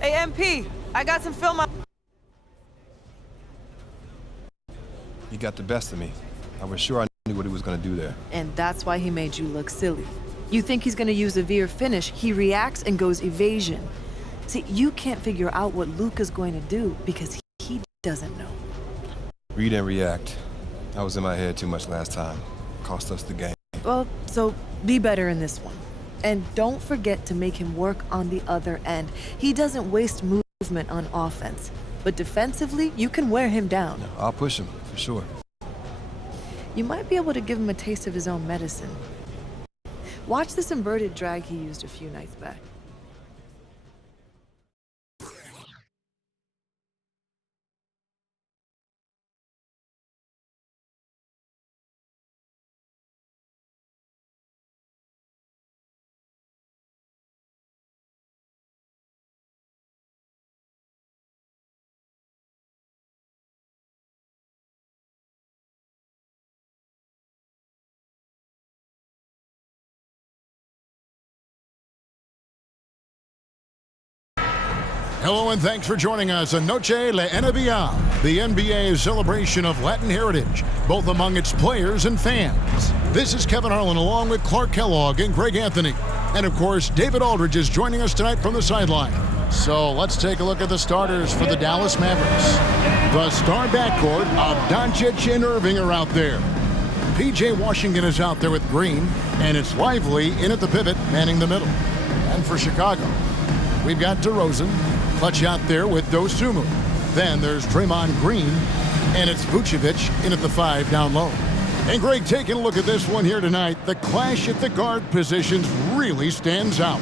Hey, MP, I got some film on. He got the best of me. I was sure I knew what he was going to do there. And that's why he made you look silly. You think he's gonna use a veer finish, he reacts and goes evasion. See, you can't figure out what Luka's going to do because he doesn't know. Read and react. I was in my head too much last time. Cost us the game. Well, so be better in this one. And don't forget to make him work on the other end. He doesn't waste movement on offense. But defensively, you can wear him down. I'll push him, for sure. You might be able to give him a taste of his own medicine. Watch this inverted drag he used a few nights back. Hello and thanks for joining us on Noche La NBA, the NBA's celebration of Latin heritage, both among its players and fans. This is Kevin Harlan along with Clark Kellogg and Greg Anthony. And of course, David Aldridge is joining us tonight from the sideline. So let's take a look at the starters for the Dallas Mavericks. The star backcourt of Doncic and Irving are out there. P.J. Washington is out there with Green, and it's Lively in at the pivot, manning the middle. And for Chicago, we've got DeRozan, clutch out there with Dosunmu. Then there's Draymond Green, and it's Vucevic in at the 5 down low. And Greg, taking a look at this one here tonight, the clash at the guard positions really stands out.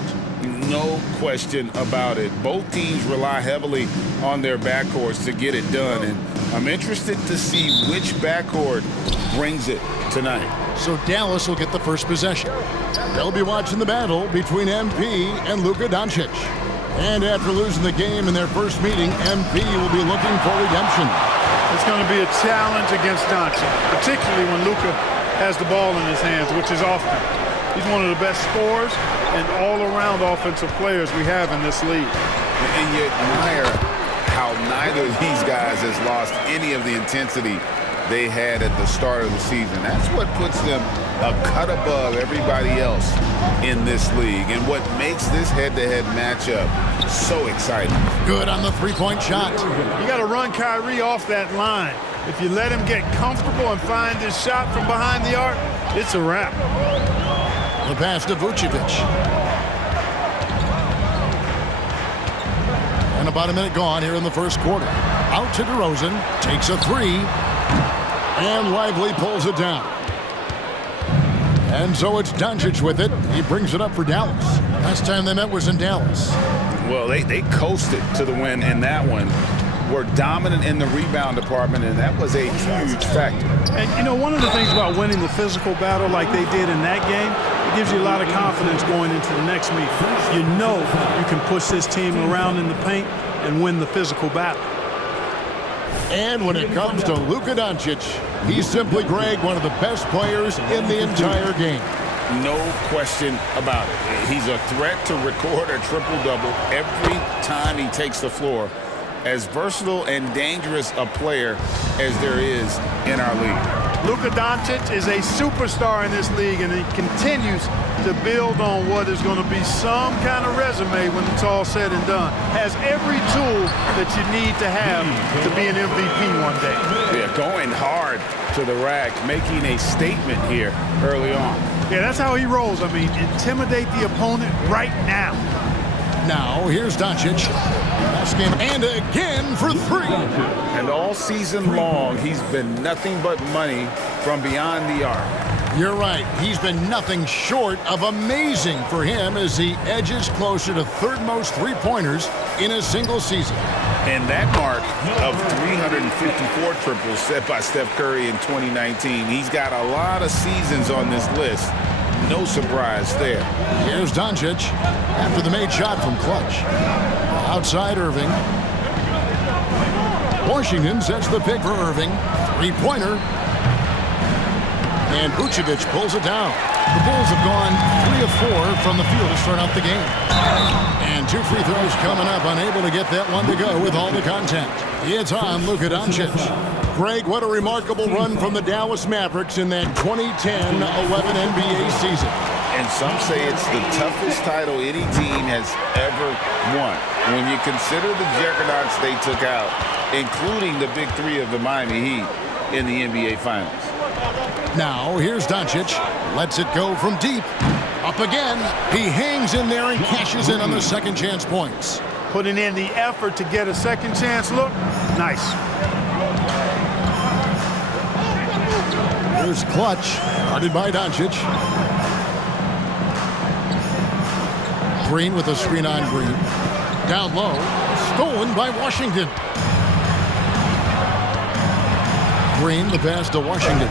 No question about it. Both teams rely heavily on their backcourts to get it done, and I'm interested to see which backcourt brings it tonight. So Dallas will get the first possession. They'll be watching the battle between MP and Luka Doncic. And after losing the game in their first meeting, MP will be looking for redemption. It's going to be a challenge against Doncic, particularly when Luka has the ball in his hands, which is often. He's one of the best scorers and all-around offensive players we have in this league. And you admire how neither of these guys has lost any of the intensity they had at the start of the season. That's what puts them a cut above everybody else in this league and what makes this head-to-head matchup so exciting. Good on the three-point shot. You got to run Kyrie off that line. If you let him get comfortable and find his shot from behind the arc, it's a wrap. The pass to Vucevic. And about a minute gone here in the first quarter. Out to DeRozan, takes a three, and Lively pulls it down. And so it's Doncic with it. He brings it up for Dallas. Last time they met was in Dallas. Well, they coasted to the win in that one. Were dominant in the rebound department, and that was a huge factor. And, you know, one of the things about winning the physical battle like they did in that game, it gives you a lot of confidence going into the next meeting. You know you can push this team around in the paint and win the physical battle. And when it comes to Luka Doncic, he's simply, Greg, one of the best players in the entire game. No question about it. He's a threat to record a triple-double every time he takes the floor. As versatile and dangerous a player as there is in our league. Luka Doncic is a superstar in this league, and he continues to build on what is going to be some kind of resume when it's all said and done. Has every tool that you need to have to be an MVP one day. Yeah, going hard to the rack, making a statement here early on. Yeah, that's how he rolls. I mean, intimidate the opponent right now. Now, here's Doncic. Last game, and again for three. And all season long, he's been nothing but money from beyond the arc. You're right. He's been nothing short of amazing for him as he edges closer to third most three-pointers in a single season. And that mark of 354 triples set by Steph Curry in 2019, he's got a lot of seasons on this list. No surprise there. Here's Doncic after the made shot from clutch. Outside Irving. Washington sets the pick for Irving. Three-pointer. And Vucevic pulls it down. The Bulls have gone 3 of 4 from the field to start out the game. And 2 free throws coming up, unable to get that one to go with all the contact. It's on Luka Doncic. Greg, what a remarkable run from the Dallas Mavericks in that 2010-11 NBA season. And some say it's the toughest title any team has ever won. When you consider the juggernauts they took out, including the big three of the Miami Heat in the NBA Finals. Now, here's Doncic. Lets it go from deep. Up again. He hangs in there and cashes in on the second chance points. Putting in the effort to get a second chance look. Nice. Here's Clutch. Guarded by Doncic. Green with a screen on Green. Down low. Stolen by Washington. Green, the pass to Washington.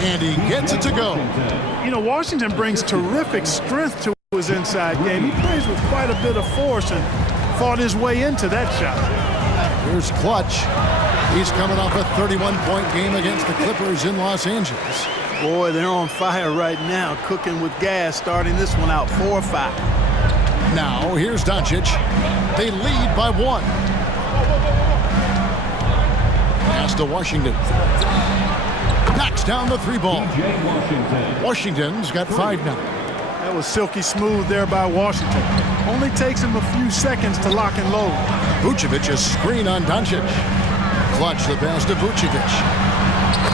And he gets it to go. You know, Washington brings terrific strength to his inside game. He plays with quite a bit of force and fought his way into that shot. Here's Clutch. He's coming off a 31-point game against the Clippers in Los Angeles. Boy, they're on fire right now, cooking with gas, starting this one out 4-5. Now, here's Doncic. They lead by 1. Pass to Washington. Knocks down the 3 ball. Washington's got 5 now. That was silky smooth there by Washington. Only takes him a few seconds to lock and load. Vucevic, a screen on Doncic. Clutch the pass to Vucevic.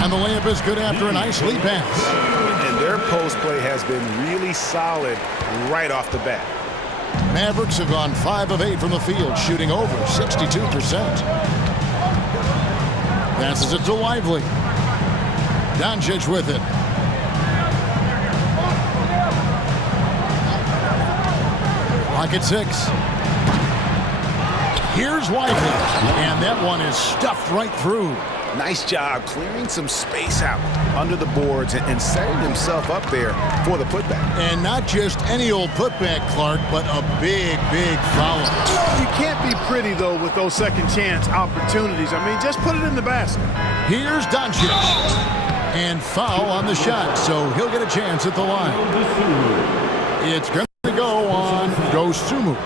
And the layup is good after a nice lead pass. And their post play has been really solid right off the bat. Mavericks have gone 5 of 8 from the field, shooting over 62%. Passes it to Lively. Doncic with it. Lock at 6. Here's Lively. And that one is stuffed right through. Nice job clearing some space out under the boards and setting himself up there for the putback. And not just any old putback, Clark, but a big, big foul. You can't be pretty, though, with those second chance opportunities. I mean, just put it in the basket. Here's Doncic. And foul on the shot, so he'll get a chance at the line. It's going to go on Dosunmu.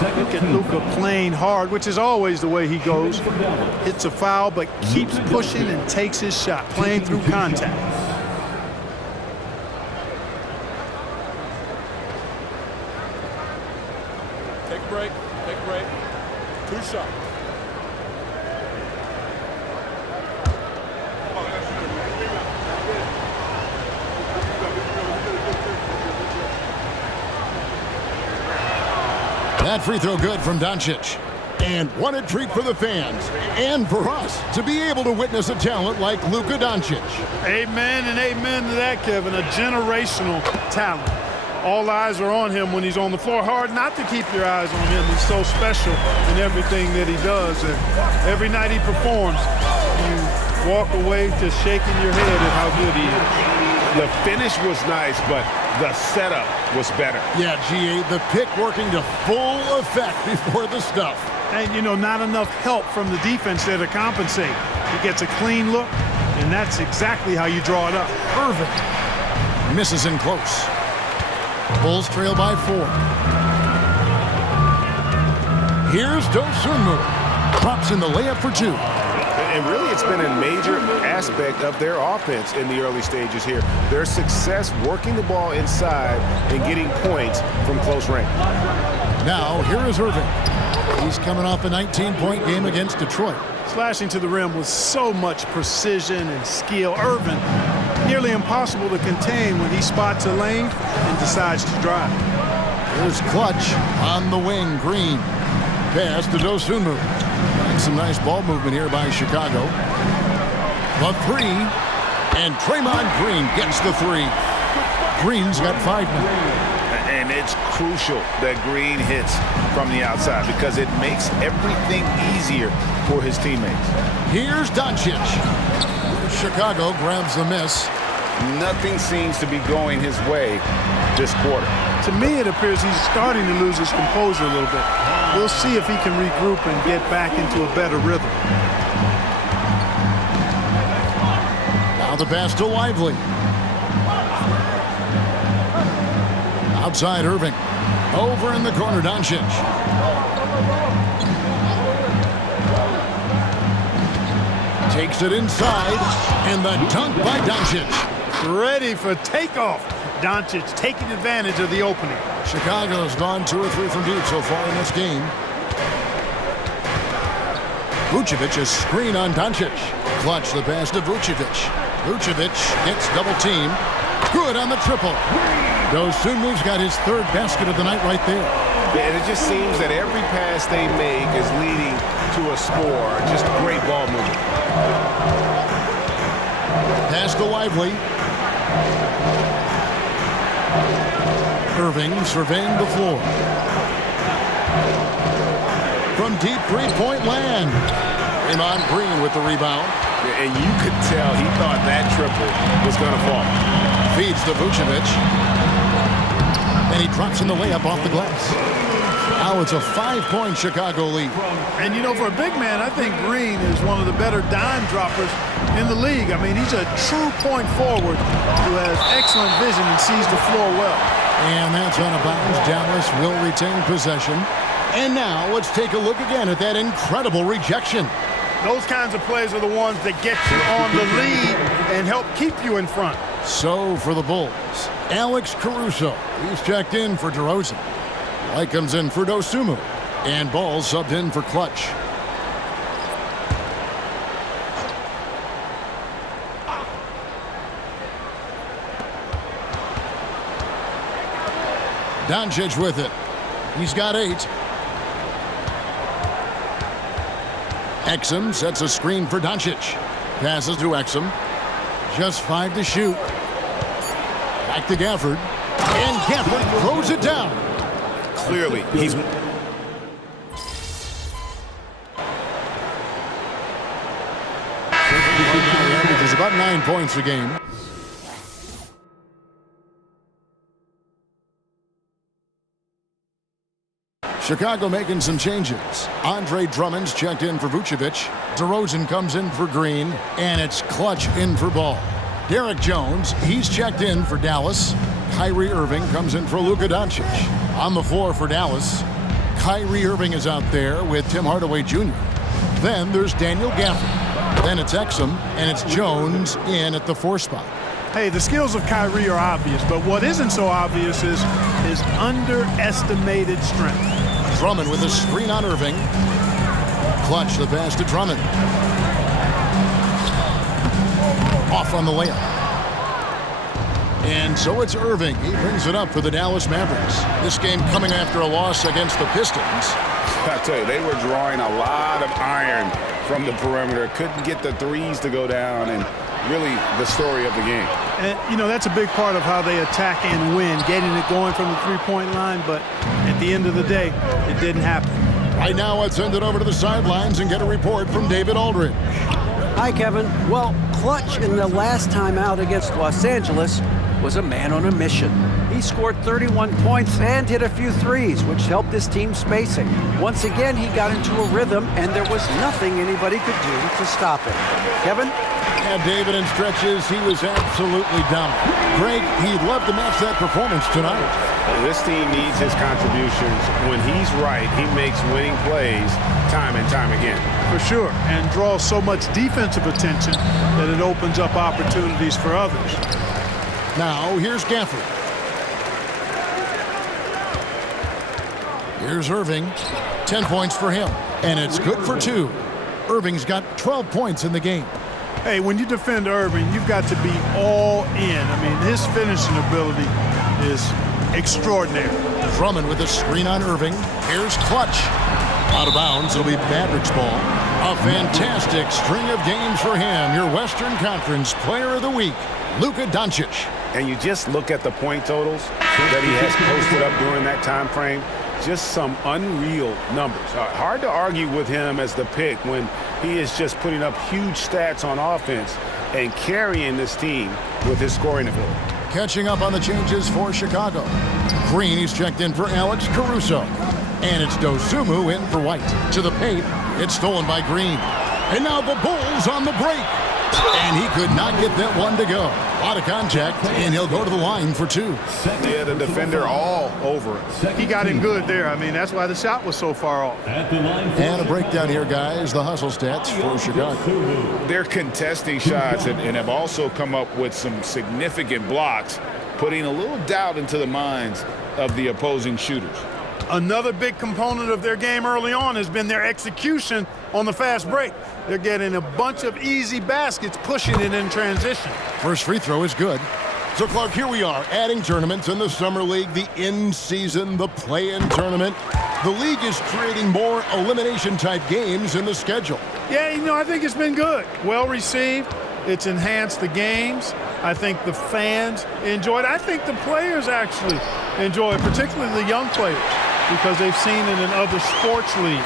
Look at Luka playing hard, which is always the way he goes. Hits a foul, but keeps pushing and takes his shot, playing through contact. Take a break. Take a break. 2 shots. That free throw good from Doncic. And what a treat for the fans and for us to be able to witness a talent like Luka Doncic. Amen and amen to that, Kevin. A generational talent. All eyes are on him when he's on the floor. Hard not to keep your eyes on him. He's so special in everything that he does. And every night he performs, you walk away just shaking your head at how good he is. The finish was nice, but the setup was better. Yeah, GA, the pick working to full effect before the stuff. And, you know, not enough help from the defense there to compensate. He gets a clean look, and that's exactly how you draw it up. Irvin misses in close. Bulls trail by 4. Here's Dosunmu. Drops in the layup for 2. And really, it's been a major aspect of their offense in the early stages here. Their success working the ball inside and getting points from close range. Now, here is Irving. He's coming off a 19-point game against Detroit. Slashing to the rim with so much precision and skill. Irvin, nearly impossible to contain when he spots a lane and decides to drive. Here's Clutch on the wing. Green. Pass to Dosunmu. Some nice ball movement here by Chicago. The 3. And Draymond Green gets the 3. Green's got 5 now. And it's crucial that Green hits from the outside because it makes everything easier for his teammates. Here's Doncic. Chicago grabs the miss. Nothing seems to be going his way this quarter. To me, it appears he's starting to lose his composure a little bit. We'll see if he can regroup and get back into a better rhythm. Now the pass to Lively. Outside Irving. Over in the corner, Doncic. Takes it inside, and the dunk by Doncic. Ready for takeoff. Doncic taking advantage of the opening. Chicago's gone 2 or 3 from deep so far in this game. Vucevic is screen on Doncic. Clutch the pass to Vucevic. Vucevic gets double teamed. Good on the triple. Dosunmu's got his 3rd basket of the night right there. And it just seems that every pass they make is leading to a score. Just great ball movement. Pass to Lively. Irving surveying the floor. From deep three-point land. Draymond Green with the rebound. And you could tell he thought that triple was going to fall. Feeds to Vucevic. And he drops in the layup off the glass. Now it's a 5-point Chicago lead. And, you know, for a big man, I think Green is one of the better dime droppers in the league. I mean, he's a true point forward who has excellent vision and sees the floor well. And that's out of bounds. Dallas will retain possession. And now let's take a look again at that incredible rejection. Those kinds of plays are the ones that get you on the lead and help keep you in front. So for the Bulls, Alex Caruso. He's checked in for DeRozan. White comes in for Dosunmu. And Ball subbed in for Clutch. Doncic with it. He's got 8. Exum sets a screen for Doncic. Passes to Exum. Just 5 to shoot. Back to Gafford. And Gafford throws it down. Clearly, he's... He averages about 9 points a game. Chicago making some changes. Andre Drummond's checked in for Vucevic. DeRozan comes in for Green. And it's Clutch in for Ball. Derek Jones, he's checked in for Dallas. Kyrie Irving comes in for Luka Doncic. On the floor for Dallas, Kyrie Irving is out there with Tim Hardaway Jr. Then there's Daniel Gafford. Then it's Exum, and it's Jones in at the 4 spot. Hey, the skills of Kyrie are obvious, but what isn't so obvious is his underestimated strength. Drummond with a screen on Irving. Clutch the pass to Drummond. Off on the layup. And so it's Irving. He brings it up for the Dallas Mavericks. This game coming after a loss against the Pistons. I tell you, they were drawing a lot of iron from the perimeter. Couldn't get the threes to go down, and really the story of the game. And, you know, that's a big part of how they attack and win, getting it going from the three-point line, but at the end of the day, it didn't happen. Right now, let's send it over to the sidelines and get a report from David Aldridge. Hi, Kevin. Well, Clutch in the last time out against Los Angeles was a man on a mission. He scored 31 points and hit a few threes, which helped his team spacing. Once again, he got into a rhythm, and there was nothing anybody could do to stop him. Kevin? Yeah, David, in stretches, he was absolutely dominant. Greg, he'd love to match that performance tonight. This team needs his contributions. When he's right, he makes winning plays time and time again. For sure, and draws so much defensive attention that it opens up opportunities for others. Now, here's Gafford. Here's Irving. 10 points for him, and it's good for 2. Irving's got 12 points in the game. Hey, when you defend Irving, you've got to be all in. I mean, his finishing ability is extraordinary. Drummond with a screen on Irving. Here's Clutch. Out of bounds, it'll be Mavericks ball. A fantastic string of games for him. Your Western Conference Player of the Week, Luka Doncic. And you just look at the point totals that he has posted up during that time frame. Just some unreal numbers. Hard to argue with him as the pick when he is just putting up huge stats on offense and carrying this team with his scoring ability. Catching up on the changes for Chicago. Green, he's checked in for Alex Caruso. And it's Dosunmu in for White. To the paint, it's stolen by Green. And now the Bulls on the break. And he could not get that one to go. A lot of contact, and he'll go to the line for 2. Yeah, the defender all over it. He got in good there. I mean, that's why the shot was so far off. And a breakdown here, guys. The hustle stats for Chicago. They're contesting shots and have also come up with some significant blocks, putting a little doubt into the minds of the opposing shooters. Another big component of their game early on has been their execution on the fast break. They're getting a bunch of easy baskets, pushing it in transition. First free throw is good. So, Clark, here we are adding tournaments in the Summer League, the in-season, the play-in tournament. The league is creating more elimination-type games in the schedule. Yeah, you know, I think it's been good. Well received. It's enhanced the games. I think the fans enjoy it. I think the players actually enjoy it, particularly the young players, because they've seen it in other sports leagues.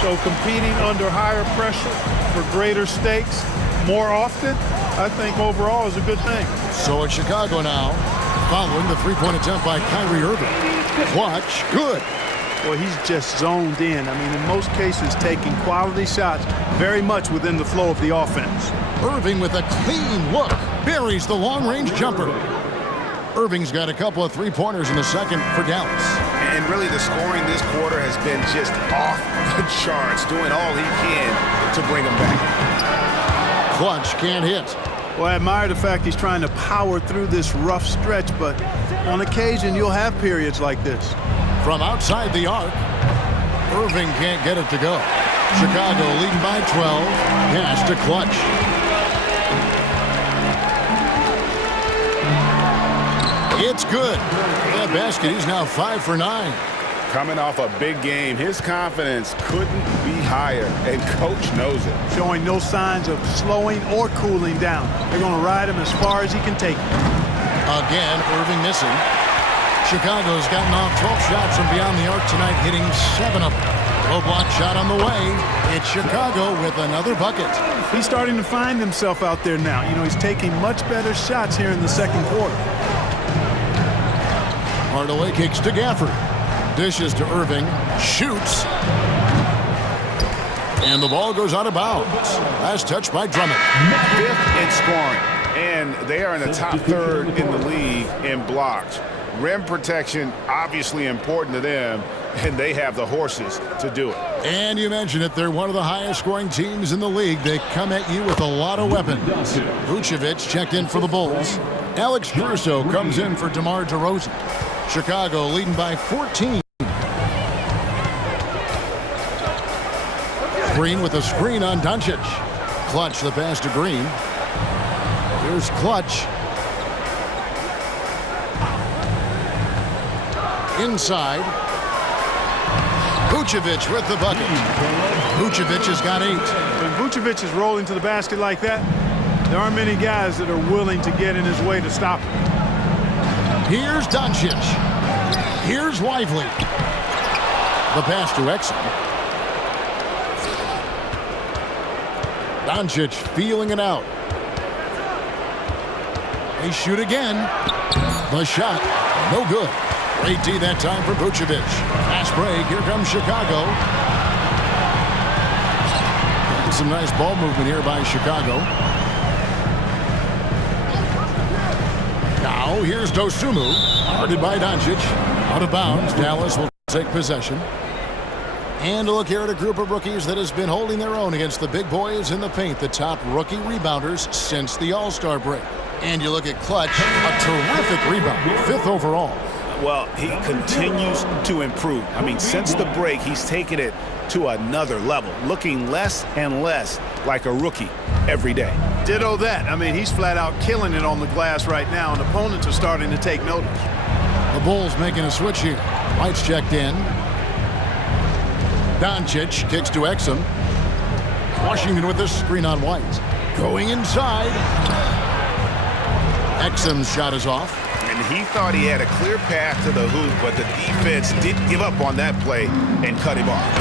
So competing under higher pressure for greater stakes more often, I think overall is a good thing. So it's Chicago now, following the three-point attempt by Kyrie Irving. Clutch, good. Well, he's just zoned in. I mean, in most cases, taking quality shots very much within the flow of the offense. Irving with a clean look, buries the long-range jumper. Irving's got a couple of three-pointers in the second for Dallas. And really the scoring this quarter has been just off the charts, doing all he can to bring them back. Clutch can't hit. Well, I admire the fact he's trying to power through this rough stretch, but on occasion you'll have periods like this. From outside the arc, Irving can't get it to go. Chicago leading by 12. Pass to Clutch. It's good. That basket, he's now 5 for 9. Coming off a big game, his confidence couldn't be higher, and coach knows it. Showing no signs of slowing or cooling down. They're going to ride him as far as he can take him. Again, Irving missing. Chicago's gotten off 12 shots from beyond the arc tonight, hitting 7 of them. Low block shot on the way. It's Chicago with another bucket. He's starting to find himself out there now. You know, he's taking much better shots here in the second quarter. Hardaway kicks to Gafford. Dishes to Irving. Shoots. And the ball goes out of bounds. Last touch by Drummond. 5th in scoring. And they are in the top 3rd in the league in blocks. Rim protection, obviously important to them, and they have the horses to do it. And you mentioned it, they're one of the highest scoring teams in the league. They come at you with a lot of weapons. Vucevic checked in for the Bulls. Alex Caruso comes in for DeMar DeRozan. Chicago leading by 14. Green with a screen on Doncic. Clutch the pass to Green. Here's Clutch. Inside. Vucevic with the bucket. Vucevic has got 8. When Vucevic is rolling to the basket like that, there aren't many guys that are willing to get in his way to stop him. Here's Doncic. Here's Lively. The pass to Exum. Doncic feeling it out. They shoot again. The shot, no good. Great D that time for Vucevic. Fast break. Here comes Chicago. Some nice ball movement here by Chicago. Now here's Dosunmu. Guarded by Doncic. Out of bounds. Dallas will take possession. And a look here at a group of rookies that has been holding their own against the big boys in the paint. The top rookie rebounders since the All-Star break. And you look at Clutch, a terrific rebounder, 5th overall. Well, he continues to improve. I mean, since the break, he's taken it to another level, looking less and less like a rookie every day. Ditto that. I mean, he's flat out killing it on the glass right now, and opponents are starting to take notice. The Bulls making a switch here. White's checked in. Doncic kicks to Exum. Washington with the screen on White. Going inside. Exum's shot is off. And he thought he had a clear path to the hoop, but the defense didn't give up on that play and cut him off.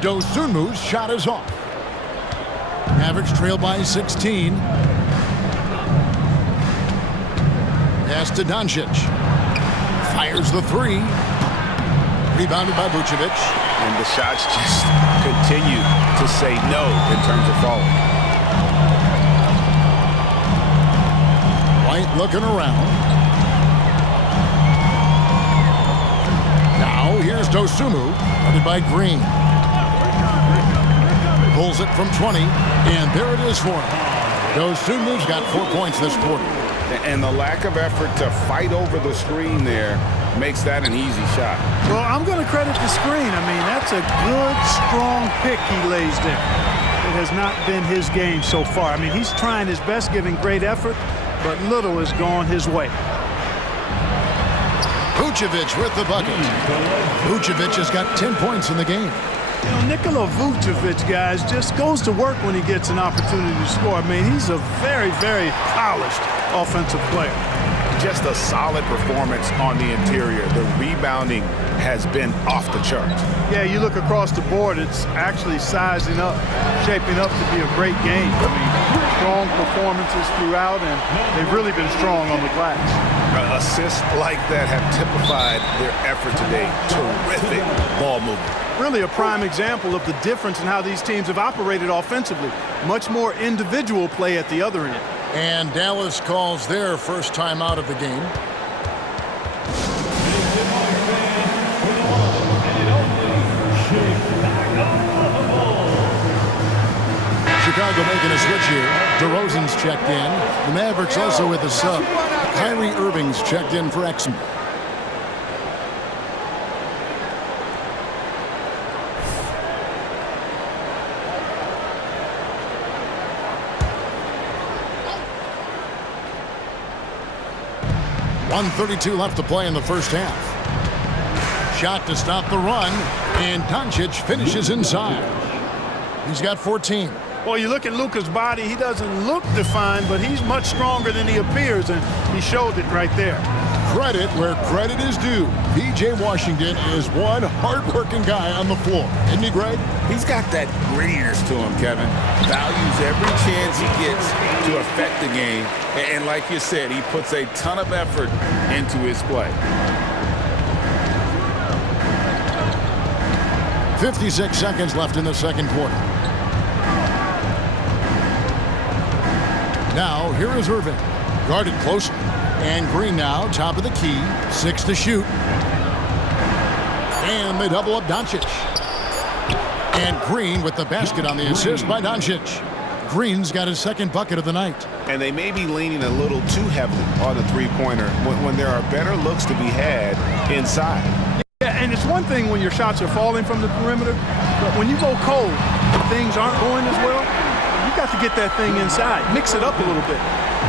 Dosunmu's shot is off. Mavericks trail by 16. Pass to Doncic. Fires the 3. Rebounded by Vucevic. And the shots just continue to say no in terms of falling. point, looking around. Now, here's Dosunmu, guarded by Green. Pulls it from 20, and there it is for him. Dosunmu's got 4 points this quarter. And the lack of effort to fight over the screen there makes that an easy shot. Well, I'm going to credit the screen. I mean, that's a good, strong pick he lays there. It has not been his game so far. I mean, he's trying his best, giving great effort, but little has gone his way. Vucevic with the bucket. Vucevic has got 10 points in the game. You know, Nikola Vucevic, guys, just goes to work when he gets an opportunity to score. I mean, he's a very, very polished offensive player. Just a solid performance on the interior. The rebounding has been off the charts. Yeah, you look across the board, it's actually sizing up, shaping up to be a great game. I mean, strong performances throughout, and they've really been strong on the glass. Assists like that have typified their effort today. Terrific ball movement. Really a prime example of the difference in how these teams have operated offensively. Much more individual play at the other end. And Dallas calls their first time out of the game. Chicago making a switch here. DeRozan's checked in. The Mavericks also with a sub. Kyrie Irving's checked in for Exum. .132 left to play in the first half. Shot to stop the run, and Doncic finishes inside. He's got 14. Well, you look at Luka's body, he doesn't look defined, but he's much stronger than he appears, and he showed it right there. Credit where credit is due. P.J. Washington is one hard-working guy on the floor. Isn't he, Greg? He's got that grittiness to him, Kevin. Values every chance he gets to affect the game. And like you said, he puts a ton of effort into his play. 56 seconds left in the second quarter. Now, here is Irving. Guarded closely. And Green now, top of the key. 6 to shoot. And they double up Doncic. And Green with the basket on the assist by Doncic. Green's got his second bucket of the night. And they may be leaning a little too heavily on the three-pointer when there are better looks to be had inside. Yeah, and it's one thing when your shots are falling from the perimeter, but when you go cold, things aren't going as well. You got to get that thing inside. Mix it up a little bit.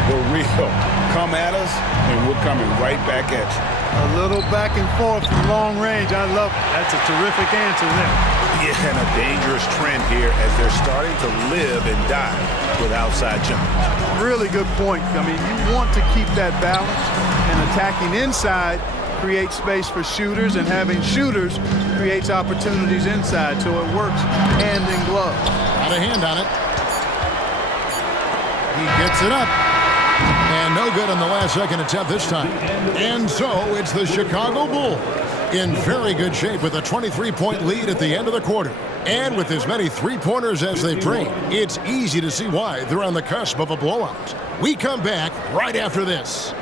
The real come at us, and we're coming right back at you. A little back and forth from long range. I love it. That's a terrific answer there. Yeah, and a dangerous trend here as they're starting to live and die with outside jumpers. Really good point. I mean, you want to keep that balance, and attacking inside creates space for shooters, and having shooters creates opportunities inside, so it works hand in glove. Got a hand on it. He gets it up. And no good on the last second attempt this time. And so it's the Chicago Bulls in very good shape with a 23-point lead at the end of the quarter. And with as many three-pointers as they bring, it's easy to see why they're on the cusp of a blowout. We come back right after this.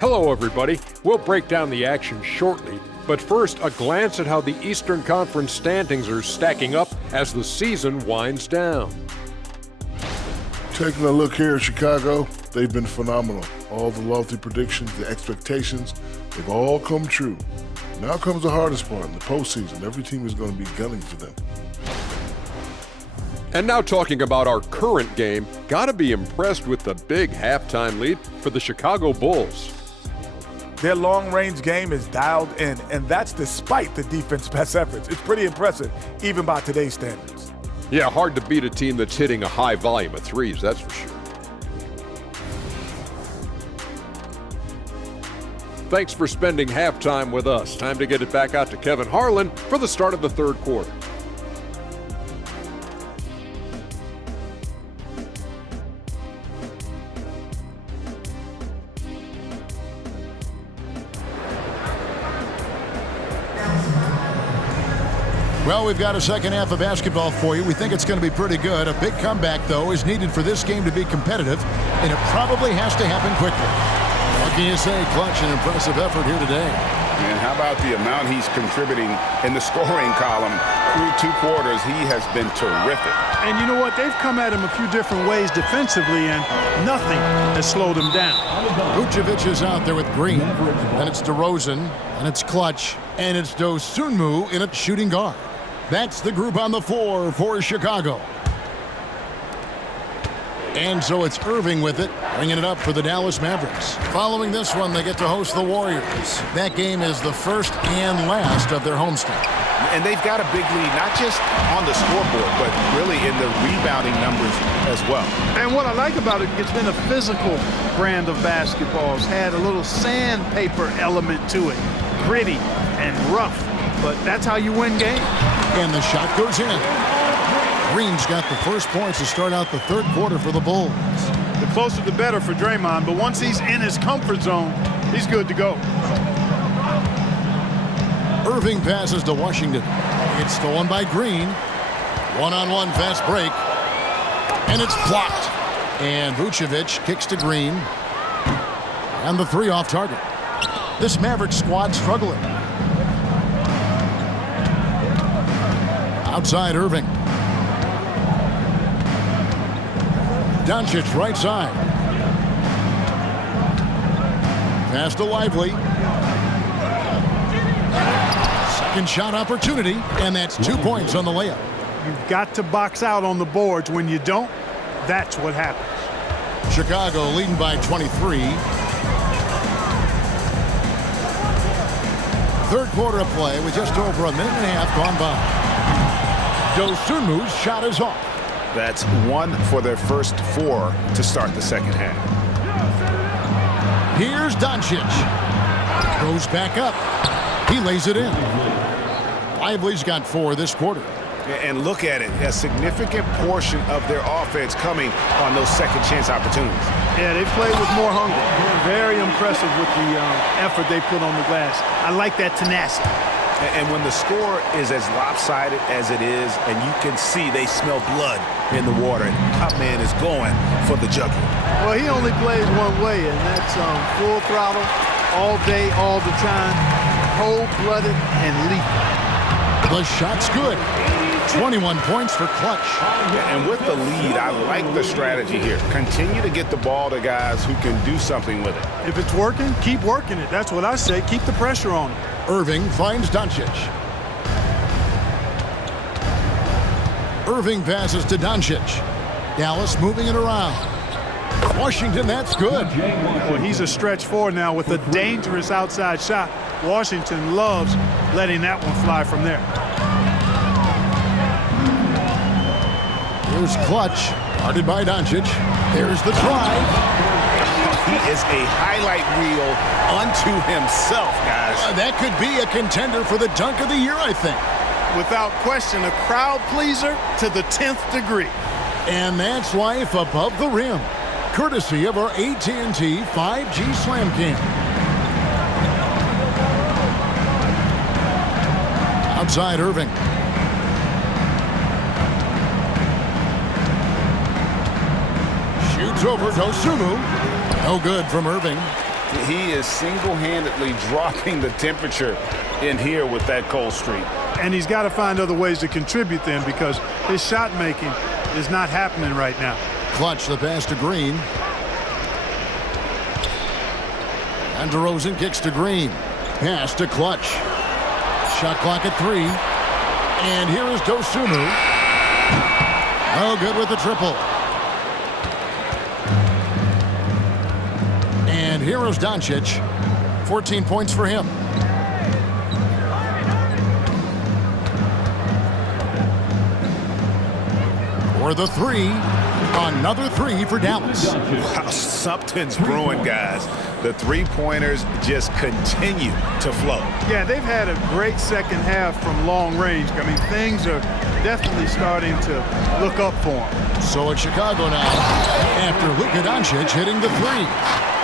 Hello, everybody. We'll break down the action shortly, but first, a glance at how the Eastern Conference standings are stacking up as the season winds down. Taking a look here at Chicago, they've been phenomenal. All the lofty predictions, the expectations, they've all come true. Now comes the hardest part in the postseason. Every team is going to be gunning for them. And now talking about our current game, gotta be impressed with the big halftime lead for the Chicago Bulls. Their long-range game is dialed in, and that's despite the defense's best efforts. It's pretty impressive, even by today's standards. Yeah, hard to beat a team that's hitting a high volume of threes, that's for sure. Thanks for spending halftime with us. Time to get it back out to Kevin Harlan for the start of the third quarter. Well, we've got a second half of basketball for you. We think it's going to be pretty good. A big comeback, though, is needed for this game to be competitive, and it probably has to happen quickly. What can you say? Clutch, an impressive effort here today. And how about the amount he's contributing in the scoring column through 2 quarters? He has been terrific. And you know what? They've come at him a few different ways defensively, and nothing has slowed him down. Vucevic is out there with Green, and it's DeRozan, and it's Clutch, and it's Dosunmu in a shooting guard. That's the group on the floor for Chicago. And so it's Irving with it, bringing it up for the Dallas Mavericks. Following this one, they get to host the Warriors. That game is the first and last of their homestand. And they've got a big lead, not just on the scoreboard, but really in the rebounding numbers as well. And what I like about it, it's been a physical brand of basketball. It's had a little sandpaper element to it. Gritty and rough, but that's how you win games. And the shot goes in. Green's got the first points to start out the third quarter for the Bulls. The closer the better for Draymond, but once he's in his comfort zone, he's good to go. Irving passes to Washington. It's stolen by Green. One-on-one fast break. And it's blocked. And Vucevic kicks to Green. And the 3 off target. This Mavericks squad struggling. Outside Irving. Doncic right side. Pass to Lively. Second shot opportunity, and that's 2 points on the layup. You've got to box out on the boards. When you don't, that's what happens. Chicago leading by 23. Third quarter of play with just over a minute and a half gone by. Dosunmu's shot is off. That's 1 for their first 4 to start the second half. Here's Doncic. Goes back up. He lays it in. Lively's got 4 this quarter. And look at it, a significant portion of their offense coming on those second chance opportunities. Yeah, they've played with more hunger. Very impressive with the effort they put on the glass. I like that tenacity. And when the score is as lopsided as it is, and you can see they smell blood in the water, and Top Man is going for the jugular. Well, he only plays one way, and that's full throttle, all day, all the time, cold-blooded and lethal. The shot's good. 21 points for Clutch. And with the lead, I like the strategy here. Continue to get the ball to guys who can do something with it. If it's working, keep working it. That's what I say. Keep the pressure on it. Irving finds Doncic. Irving passes to Doncic. Dallas moving it around. Washington, that's good. Well, he's a stretch 4 now with a dangerous outside shot. Washington loves letting that one fly from there. Here's Clutch, guarded by Doncic. Here's the drive. He is a highlight reel unto himself, guys. That could be a contender for the dunk of the year, I think. Without question, a crowd pleaser to the 10th degree. And that's life above the rim, courtesy of our AT&T 5G Slam Cam. Outside Irving. Shoots over Dosunmu. No good from Irving. He is single-handedly dropping the temperature in here with that cold streak. And he's got to find other ways to contribute then, because his shot making is not happening right now. Clutch the pass to Green. And DeRozan kicks to Green. Pass to Clutch. Shot clock at 3. And here is Dosunmu. Oh, good with the triple. And here is Doncic. 14 points for him. For the 3. Another 3 for Dallas. Wow, something's brewing, guys. The three-pointers just continue to flow. Yeah, they've had a great second half from long range. I mean, things are definitely starting to look up for them. So it's Chicago now, after Luka Doncic hitting the 3.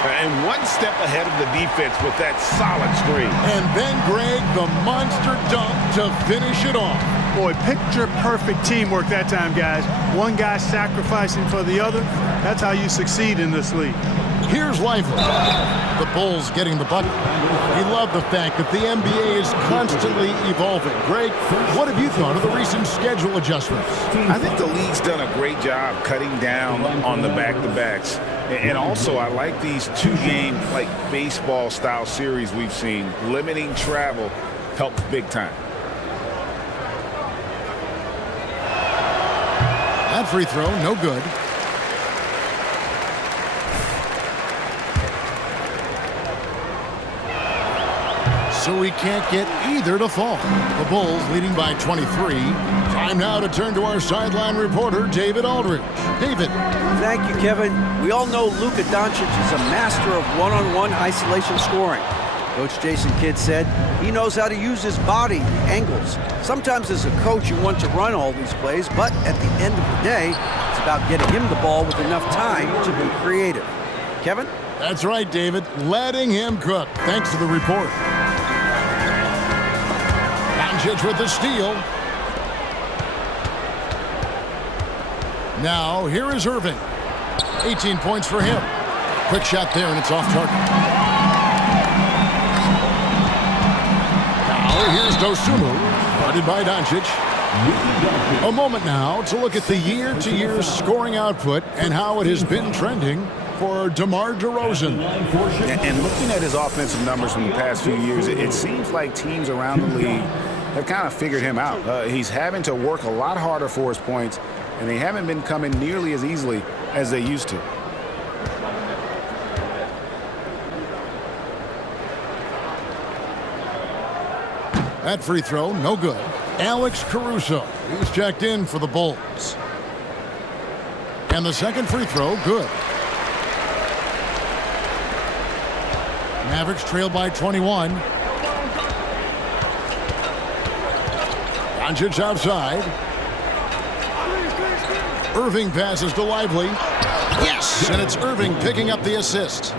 And one step ahead of the defense with that solid screen. And then Greg, the monster dunk to finish it off. Boy, picture-perfect teamwork that time, guys. One guy sacrificing for the other. That's how you succeed in this league. Here's Lively. The Bulls getting the bucket. We love the fact that the NBA is constantly evolving. Greg, what have you thought of the recent schedule adjustments? I think the league's done a great job cutting down on the back-to-backs. And also, I like these two-game, like baseball-style series we've seen. Limiting travel helps big time. That free throw, no good. So we can't get either to fall. The Bulls leading by 23. Time now to turn to our sideline reporter, David Aldridge. David. Thank you, Kevin. We all know Luka Doncic is a master of one-on-one isolation scoring. Coach Jason Kidd said he knows how to use his body, the angles. Sometimes as a coach you want to run all these plays, but at the end of the day, it's about getting him the ball with enough time to be creative. Kevin? That's right, David. Letting him cook. Thanks to the report. Doncic with the steal. Now, here is Irving. 18 points for him. Quick shot there, and it's off target. Here's Dosunmu, guarded by Doncic. A moment now to look at the year-to-year scoring output and how it has been trending for DeMar DeRozan. And looking at his offensive numbers from the past few years, it seems like teams around the league have kind of figured him out. He's having to work a lot harder for his points, and they haven't been coming nearly as easily as they used to. That free throw, no good. Alex Caruso, he's checked in for the Bulls. And the second free throw, good. Mavericks trail by 21. Doncic outside. Irving passes to Lively. Yes! And it's Irving picking up the assist.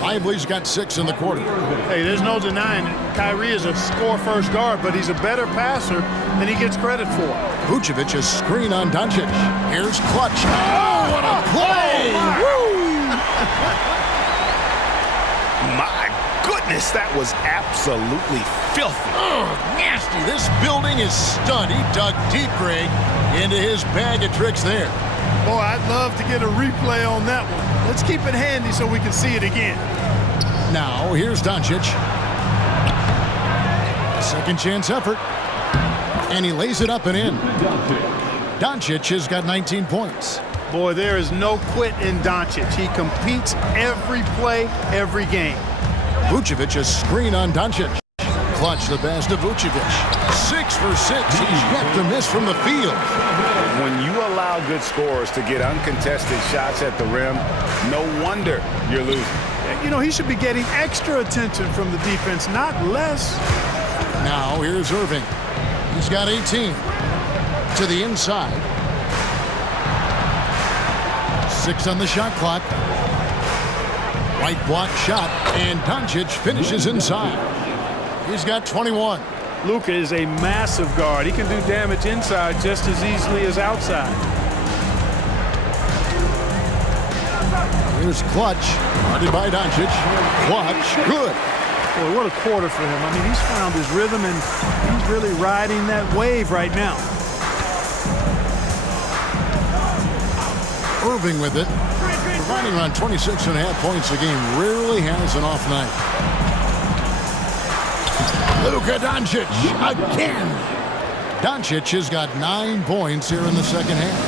Lively's got 6 in the quarter. Hey, there's no denying it. Kyrie is a score-first guard, but he's a better passer than he gets credit for. Vucevic's screen on Doncic. Here's Clutch. Oh, what a play! Woo! My goodness, that was absolutely filthy. Oh, nasty. This building is stunned. He dug deep, Greg, into his bag of tricks there. Boy, I'd love to get a replay on that one. Let's keep it handy so we can see it again. Now, here's Doncic. Second chance effort. And he lays it up and in. Doncic has got 19 points. Boy, there is no quit in Doncic. He competes every play, every game. Vucevic's screen on Doncic. Clutch the pass to Vucevic. 6 for 6. He's yet to miss from the field. When you allow good scorers to get uncontested shots at the rim, no wonder you're losing. You know, he should be getting extra attention from the defense, not less. Now, here's Irving. He's got 18. To the inside. 6 on the shot clock. Right block shot, and Doncic finishes inside. He's got 21. Luka is a massive guard. He can do damage inside just as easily as outside. Here's Clutch, guarded by Doncic. Clutch, good. Boy, what a quarter for him. I mean, he's found his rhythm, and he's really riding that wave right now. Irving with it, providing around 26.5 points a game. Rarely has an off night. Luka Doncic again. Doncic has got 9 points here in the second half.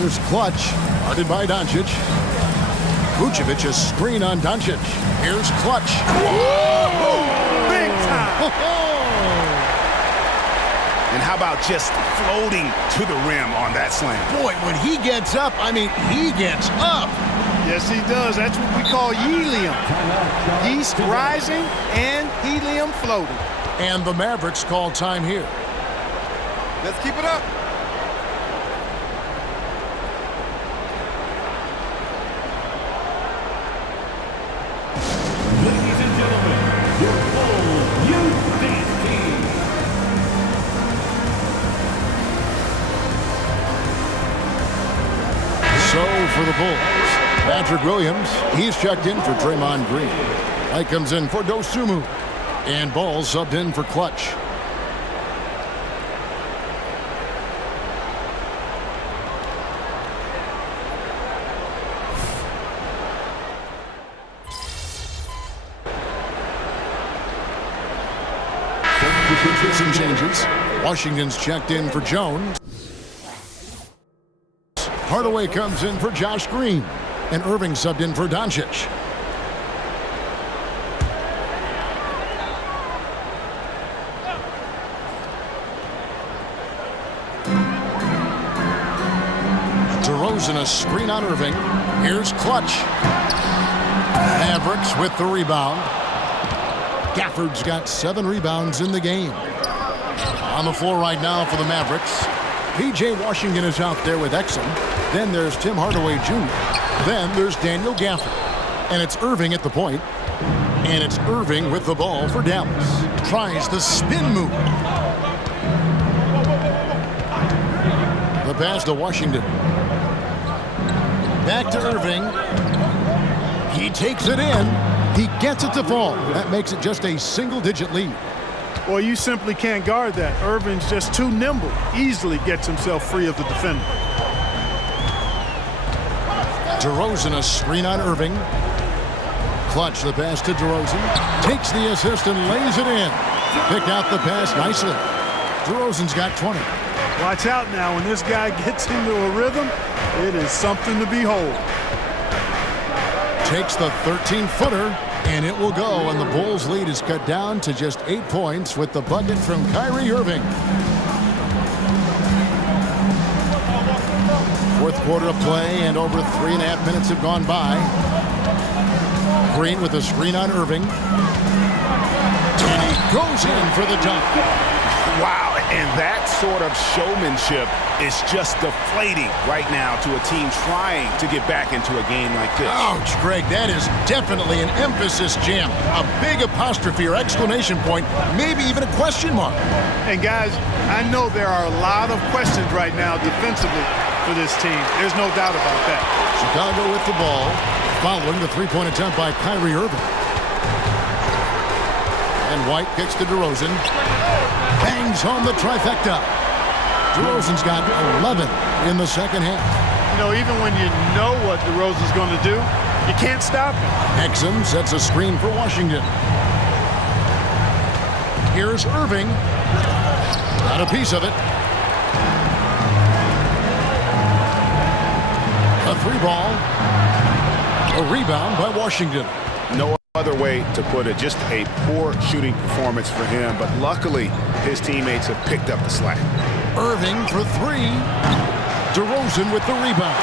Here's Clutch, guarded by Doncic. Vucevic's screen on Doncic. Here's Clutch. Whoa! Big time! And how about just floating to the rim on that slam? Boy, when he gets up, I mean, he gets up. Yes, he does. That's what we call helium. Yeast rising and helium floating. And the Mavericks call time here. Let's keep it up. Ladies and gentlemen, your full youth the Bulls. Patrick Williams, he's checked in for Draymond Green. White comes in for Dosunmu. And Ball subbed in for Clutch. Some changes. Washington's checked in for Jones. Hardaway comes in for Josh Green. And Irving subbed in for Doncic. DeRozan a screen on Irving. Here's Clutch. Mavericks with the rebound. Gafford's got 7 rebounds in the game. On the floor right now for the Mavericks. P.J. Washington is out there with Exum. Then there's Tim Hardaway Jr. Then there's Daniel Gafford. And it's Irving at the point. And it's Irving with the ball for Dallas. Tries the spin move. The pass to Washington. Back to Irving. He takes it in. He gets it to fall. That makes it just a single-digit lead. Well, you simply can't guard that. Irving's just too nimble. Easily gets himself free of the defender. DeRozan a screen on Irving. Clutch the pass to DeRozan. Takes the assist and lays it in. Picked out the pass nicely. DeRozan's got 20. Watch out now. When this guy gets into a rhythm, it is something to behold. Takes the 13-footer, and it will go, and the Bulls' lead is cut down to just 8 points with the bucket from Kyrie Irving. Fourth quarter of play, and over 3.5 minutes have gone by. Green with a screen on Irving. And he goes in for the dunk. Wow, and that sort of showmanship is just deflating right now to a team trying to get back into a game like this. Ouch, Greg, that is definitely an emphasis jam. A big apostrophe or exclamation point, maybe even a question mark. And guys, I know there are a lot of questions right now defensively for this team. There's no doubt about that. Chicago with the ball, following the three-point attempt by Kyrie Irving. And White kicks to DeRozan. Bangs home the trifecta. DeRozan's got 11 in the second half. You know, even when you know what DeRozan's going to do, you can't stop him. Exum sets a screen for Washington. Here's Irving. Got a piece of it. A 3-ball. A rebound by Washington. No other way to put it, just a poor shooting performance for him, but luckily his teammates have picked up the slack. Irving for 3. DeRozan with the rebound.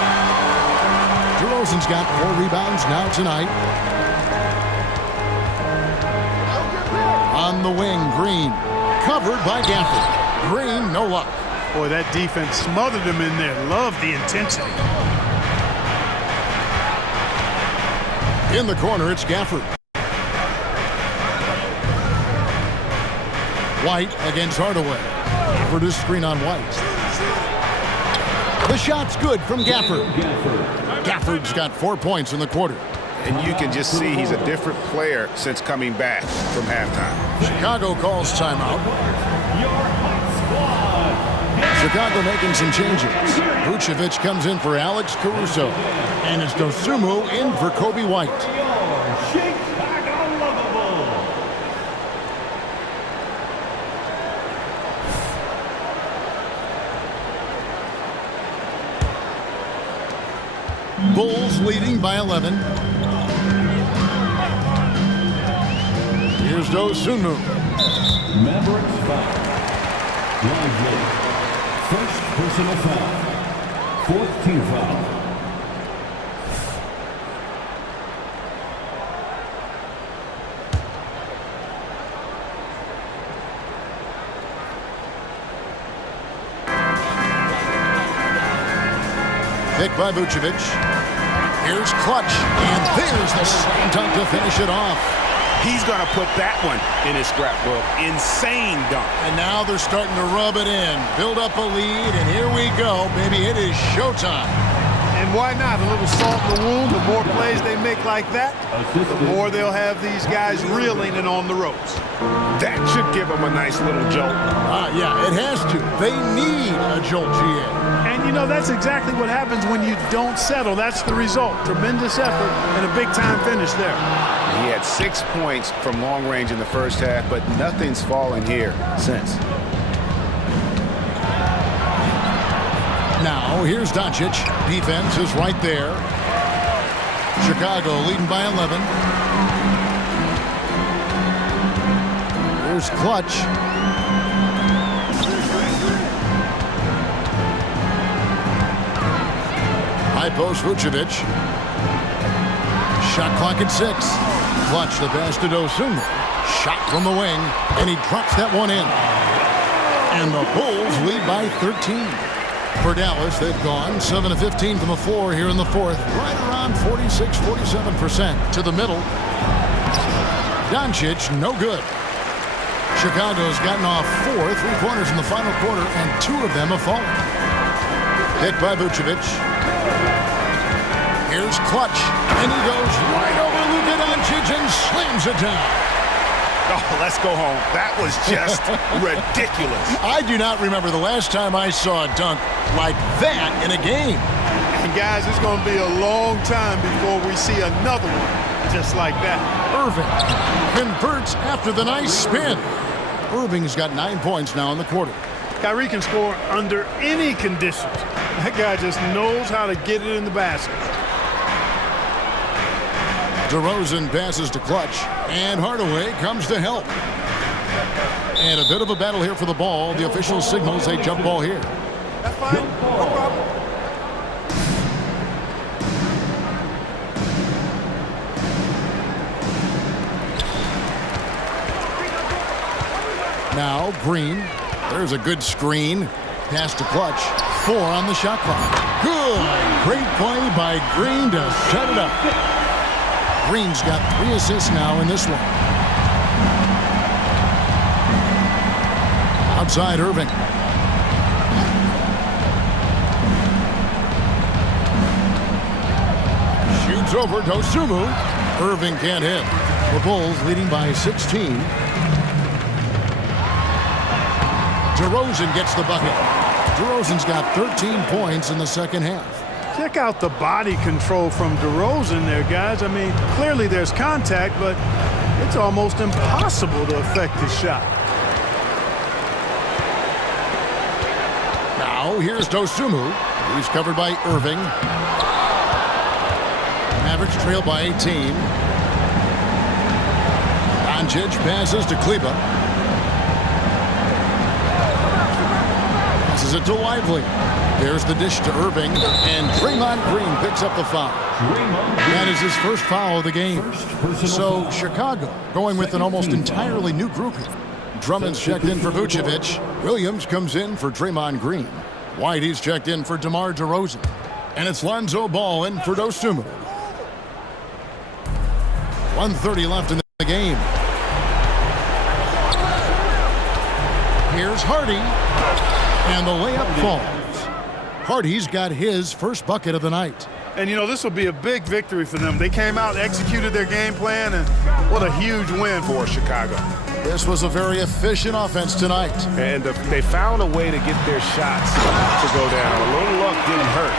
DeRozan's got 4 rebounds now tonight. On the wing, Green. Covered by Gafford. Green, no luck. Boy, that defense smothered him in there. Love the intensity. In the corner, it's Gafford. White against Hardaway. For this screen on White. The shot's good from Gafford. Gafford's got 4 points in the quarter. And you can just see he's a different player since coming back from halftime. Chicago calls timeout. Chicago making some changes. Vucevic comes in for Alex Caruso. And it's Dosunmu in for Kobe White. Bulls leading by 11. Here's Dosunmu. Mavericks foul. Lively. First personal foul. 4th team foul. Pick by Vucevic. Here's Clutch, and there's the slam dunk to finish it off. He's going to put that one in his scrapbook. Insane dunk. And now they're starting to rub it in, build up a lead, and here we go, baby. It is showtime. And why not? A little salt in the wound. The more plays they make like that, the more they'll have these guys reeling and on the ropes. That should give them a nice little jolt. Yeah, it has to. They need a jolt, GA. And, you know, that's exactly what happens when you don't settle. That's the result. Tremendous effort and a big-time finish there. He had 6 points from long range in the first half, but nothing's fallen here since. Now, here's Doncic. Defense is right there. Chicago leading by 11. Here's Clutch. High post Vucevic. Shot clock at 6. Clutch the pass to Dosunmu. Shot from the wing, and he drops that one in. And the Bulls lead by 13. For Dallas, they've gone 7 of 15 from the floor here in the fourth. Right around 46-47% to the middle. Doncic, no good. Chicago's gotten off 4 3-pointers in the final quarter, and 2 of them have fallen. Hit by Vucevic. Here's Clutch, and he goes right over Luka Doncic and slams it down. Oh, let's go home. That was just ridiculous. I do not remember the last time I saw a dunk like that in a game. And guys, it's going to be a long time before we see another one just like that. Irving converts after the nice spin. Irving's got 9 points now in the quarter. Kyrie can score under any conditions. That guy just knows how to get it in the basket. DeRozan passes to Clutch, and Hardaway comes to help. And a bit of a battle here for the ball. The official signals a jump ball here. That's fine. No problem. Now Green. There's a good screen. Pass to Clutch. 4 on the shot clock. Good. Great play by Green to set it up. Green's got 3 assists now in this one. Outside Irving. Shoots over Dosunmu. Irving can't hit. The Bulls leading by 16. DeRozan gets the bucket. DeRozan's got 13 points in the second half. Check out the body control from DeRozan there, guys. I mean, clearly there's contact, but it's almost impossible to affect his shot. Now, here's Dosunmu. He's covered by Irving. Mavericks trail by 18. Doncic passes to Kleber. Passes it to Lively. There's the dish to Irving, and Draymond Green picks up the foul. That is his first foul of the game. So Chicago going with an almost entirely new group here. Drummond's checked in for Vucevic. Williams comes in for Draymond Green. Whitey's checked in for DeMar DeRozan. And it's Lonzo Ball in for Dosunmu. 1:30 left in the game. Here's Hardy, and the layup falls. Hardy's got his first bucket of the night. And, you know, this will be a big victory for them. They came out, executed their game plan, and what a huge win for Chicago. This was a very efficient offense tonight. And they found a way to get their shots to go down. A little luck didn't hurt.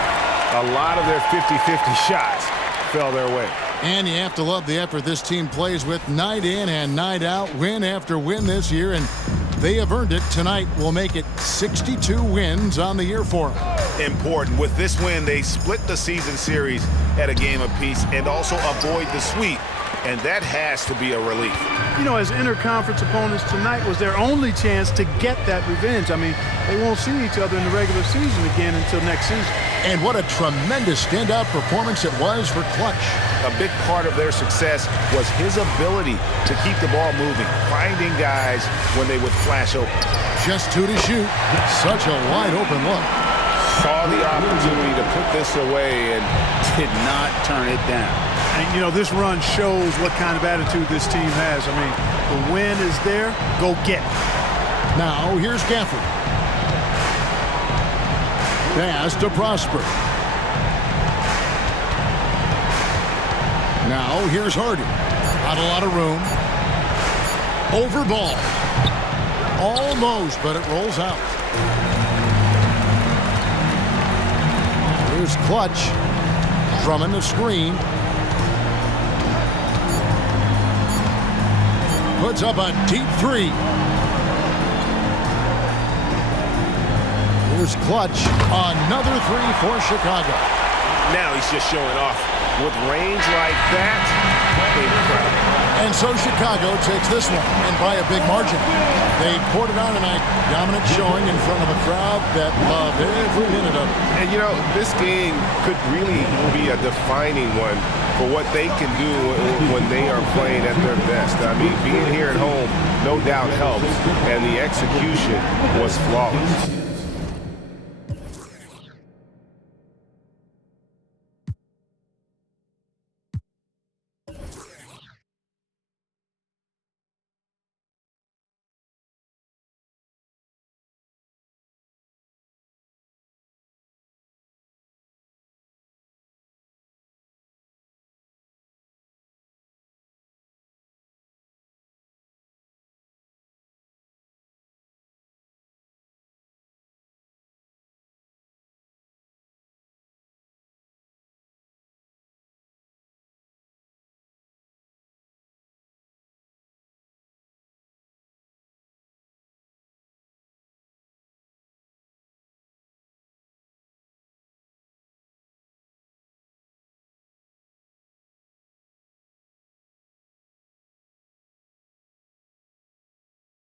A lot of their 50-50 shots fell their way. And you have to love the effort this team plays with night in and night out, win after win this year, and they have earned it. Tonight will make it 62 wins on the year for them. Important. With this win, they split the season series at a game apiece and also avoid the sweep. And that has to be a relief. You know, as interconference opponents, tonight was their only chance to get that revenge. I mean, they won't see each other in the regular season again until next season. And what a tremendous standout performance it was for Clutch. A big part of their success was his ability to keep the ball moving, finding guys when they would flash open. Just 2 to shoot. Such a wide open look. Saw the opportunity to put this away and did not turn it down. And, you know, this run shows what kind of attitude this team has. I mean, the win is there. Go get it. Now, here's Gafford. Pass to Prosper. Now here's Harden. Not a lot of room. Over ball. Almost, but it rolls out. Here's Clutch. Drummond the screen. Puts up a deep three. Here's Clutch. Another three for Chicago. Now he's just showing off. With range like that, incredible. And so Chicago takes this one, and by a big margin. They poured it on tonight. Dominant showing in front of a crowd that loved every minute of it. And, you know, this game could really be a defining one for what they can do when they are playing at their best. I mean, being here at home no doubt helps, and the execution was flawless.